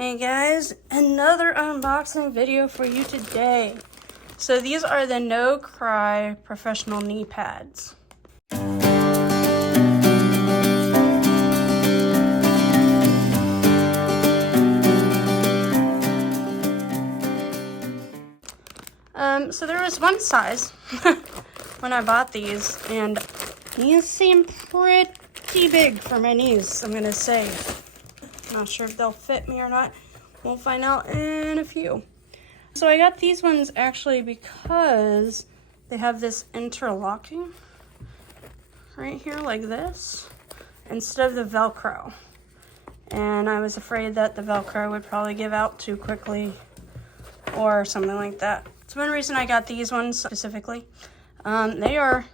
Hey guys, another unboxing video for you today. So these are the NoCry professional knee pads. So there was one size when I bought these, and these seem pretty big for my knees, I'm gonna say. Not sure if they'll fit me or not. We'll find out in a few. So I got these ones actually because they have this interlocking right here like this instead of the Velcro. And I was afraid that the Velcro would probably give out too quickly or something like that. That's one reason I got these ones specifically. They are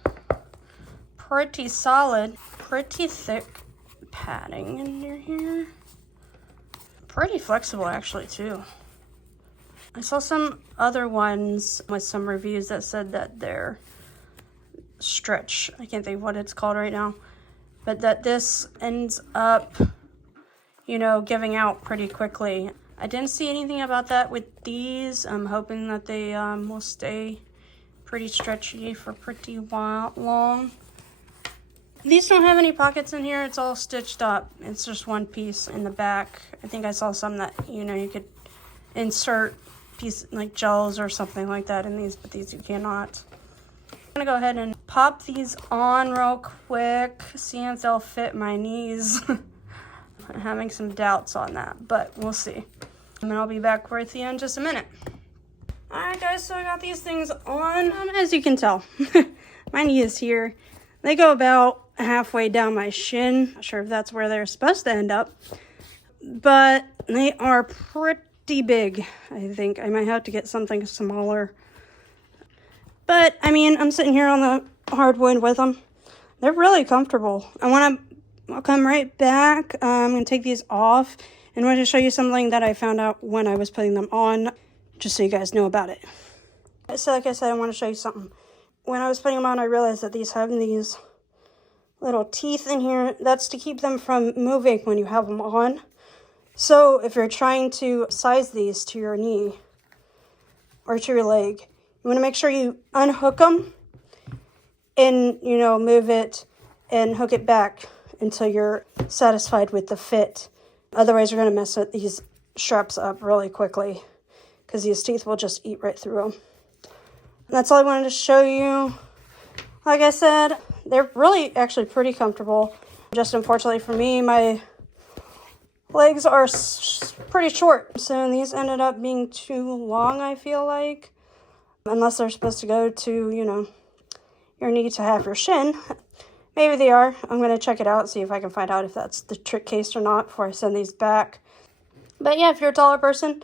pretty solid, pretty thick padding in here. Pretty flexible actually too. I saw some other ones with some reviews that said that they're stretch. I can't think of what it's called right now. But that this ends up, you know, giving out pretty quickly. I didn't see anything about that with these. I'm hoping that they will stay pretty stretchy for pretty long. These don't have any pockets in here. It's all stitched up. It's just one piece in the back. I think I saw some that, you know, you could insert piece like gels or something like that in these, but these you cannot. I'm gonna go ahead and pop these on real quick, see if they'll fit my knees. I'm having some doubts on that, but we'll see. And then I'll be back with you in just a minute. Alright guys, so I got these things on. As you can tell, my knee is here. They go about halfway down my shin. Not sure if that's where they're supposed to end up, but they are pretty big. I think I might have to get something smaller. But, I mean, I'm sitting here on the hardwood with them. They're really comfortable. I'll come right back. I'm going to take these off and I want to show you something that I found out when I was putting them on, just so you guys know about it. So like I said, I want to show you something. When I was putting them on, I realized that these have these little teeth in here. That's to keep them from moving when you have them on. So if you're trying to size these to your knee or to your leg, you want to make sure you unhook them and, you know, move it and hook it back until you're satisfied with the fit. Otherwise, you're going to mess with these straps up really quickly because these teeth will just eat right through them. That's all I wanted to show you. Like I said, they're really actually pretty comfortable. Just unfortunately for me, my legs are pretty short. So these ended up being too long, I feel like. Unless they're supposed to go to, you know, your knee to half your shin. Maybe they are. I'm going to check it out, see if I can find out if that's the trick case or not before I send these back. But yeah, if you're a taller person,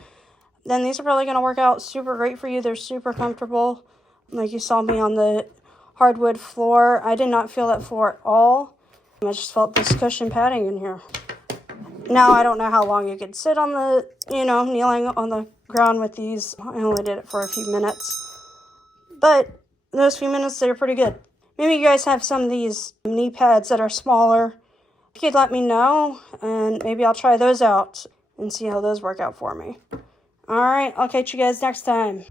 then these are probably going to work out super great for you. They're super comfortable. Like you saw me on the hardwood floor. I did not feel that floor at all. I just felt this cushion padding in here. Now, I don't know how long you could sit on the, you know, kneeling on the ground with these. I only did it for a few minutes. But those few minutes, they're pretty good. Maybe you guys have some of these knee pads that are smaller. You could let me know, and maybe I'll try those out and see how those work out for me. Alright, I'll catch you guys next time.